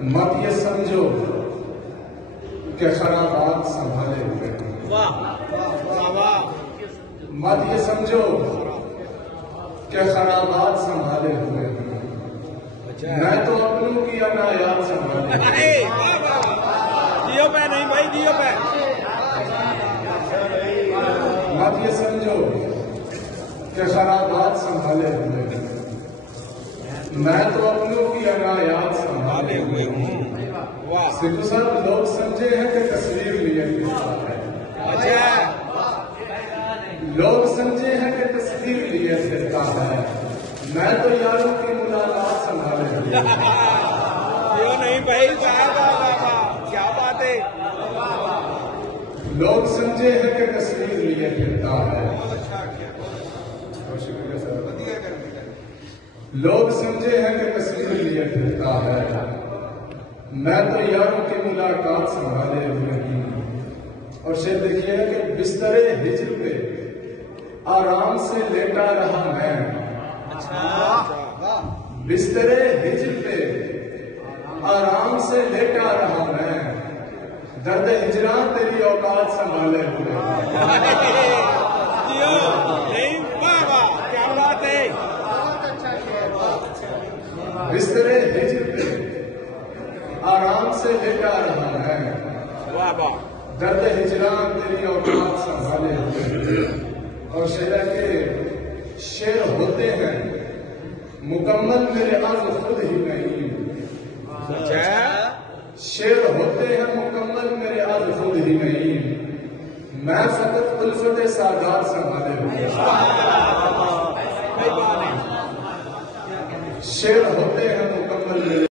مت یہ سمجھو کہ خرابات سنبھالے ہوئے مت یہ سمجھو کہ خرابات سنبھالے ہوئے میں تو اپنوں کی عنایات سنبھالے جیو پہ نہیں بھائی جیو پہ مت یہ سمجھو کہ خرابات سنبھالے ہوئے میں تو اپنوں کی عنایات سنبھالے ہوئے ہوں سدھو صاحب لوگ سمجھے ہیں کہ تصویر لیے ہے لوگ سمجھے ہیں کہ تصویر لیے پھرتا ہے میں تو یاروں کی ملاقات سنبھالے ہوئے جیو نہیں بھائی کیا بات ہے لوگ سمجھے ہیں کہ تصویر لیے پھرتا ہے لوگ سمجھے ہیں کہ تصویر لیے پھرتا ہے میں تو یاروں کی ملاقات سنبھالے ہوئے ہوں اور شعر دیکھیے کہ بستر ہجر پہ آرام سے لیٹا رہا میں بستر ہجر پہ آرام سے لیٹا رہا میں درد ہجران تیری اوقات سنبھالے ہوئے کیا بات ہے بستر ہجر پہ آرام سے لیٹا رہا ہے درد ہجران تیری اوقات سنبھالے ہوئے اور شعر کے شعر ہوتے ہیں مکمل میرے عزم خود ہی نہیں شعر ہوتے ہیں مکمل میرے عزم خود ہی نہیں میں فقط الفت سادات سنبھالے ہوئے شعر ہوتے ہیں